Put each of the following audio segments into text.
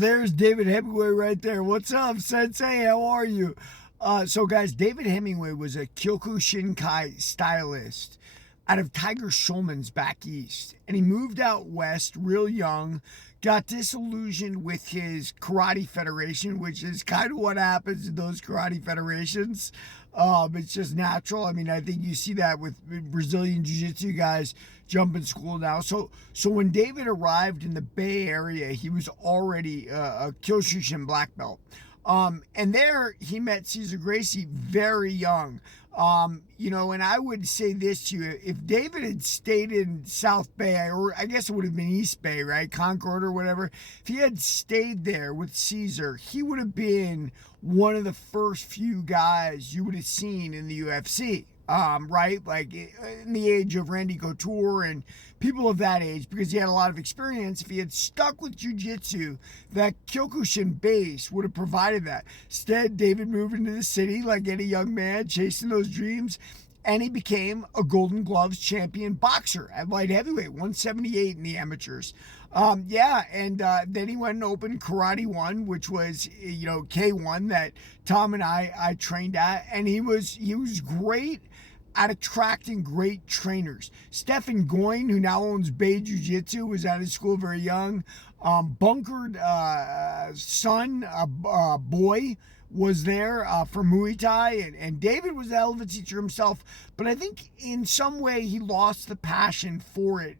There's David Hemmingway right there. What's up, Sensei? How are you? So, guys, David Hemmingway was a Kyokushinkai stylist out of Tiger Schulman's back east. And he moved out west real young, got disillusioned with his karate federation, which is kind of what happens in those karate federations. It's just natural. I mean, I think you see that with Brazilian Jiu-Jitsu guys jumping school now. So when David arrived in the Bay Area, he was already a Kyokushin black belt. And there he met Cesar Gracie very young. And I would say this to you, if David had stayed in South Bay, or I guess it would have been East Bay, right? Concord or whatever. If he had stayed there with Cesar, he would have been one of the first few guys you would have seen in the UFC. Right? Like in the age of Randy Couture and people of that age, because he had a lot of experience. If he had stuck with jiu-jitsu, that Kyokushin base would have provided that. Instead, David moved into the city like any young man, chasing those dreams, and he became a Golden Gloves champion boxer at light heavyweight, 178 in the amateurs. Then he went and opened Karate One, which was, K1 that Tom and I trained at, and he was great at attracting great trainers. Stefan Goyne, who now owns Bay Jiu-Jitsu, was at his school very young. Bunkered son, boy, was there for Muay Thai, and David was a hell of a teacher himself, but I think in some way he lost the passion for it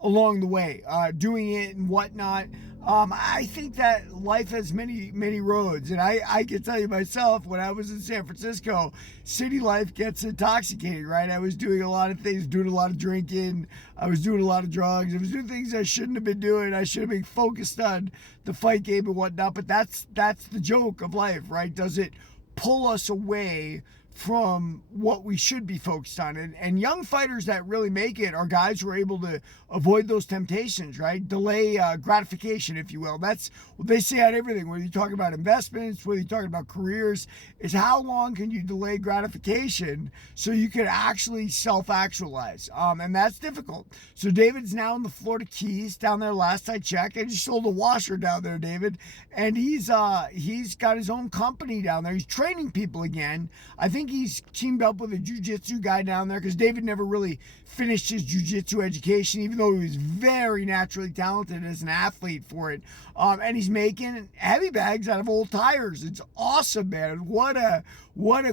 along the way, doing it and whatnot. I think that life has many, many roads, and I can tell you myself, when I was in San Francisco, city life gets intoxicating, right? I was doing a lot of things, doing a lot of drinking, I was doing a lot of drugs, I was doing things I shouldn't have been doing. I should have been focused on the fight game and whatnot, but that's the joke of life, right? Does it pull us away from what we should be focused on? And young fighters that really make it are guys who are able to avoid those temptations, right? Delay gratification, if you will. That's what they say on everything. Whether you're talking about investments, whether you're talking about careers, is how long can you delay gratification so you can actually self-actualize? And that's difficult. So David's now in the Florida Keys down there. Last I checked, I just sold a washer down there, David, and he's got his own company down there. He's training people again. I think he's teamed up with a jiu-jitsu guy down there, because David never really finished his jiu-jitsu education, even though he was very naturally talented as an athlete for it. And he's making heavy bags out of old tires. It's awesome, man. What a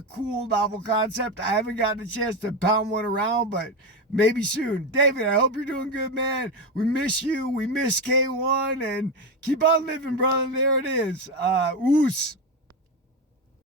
cool novel concept. I haven't gotten a chance to pound one around, but maybe soon. David, I hope you're doing good, man. We miss you. We miss K1, and keep on living, brother. There it is. Oos.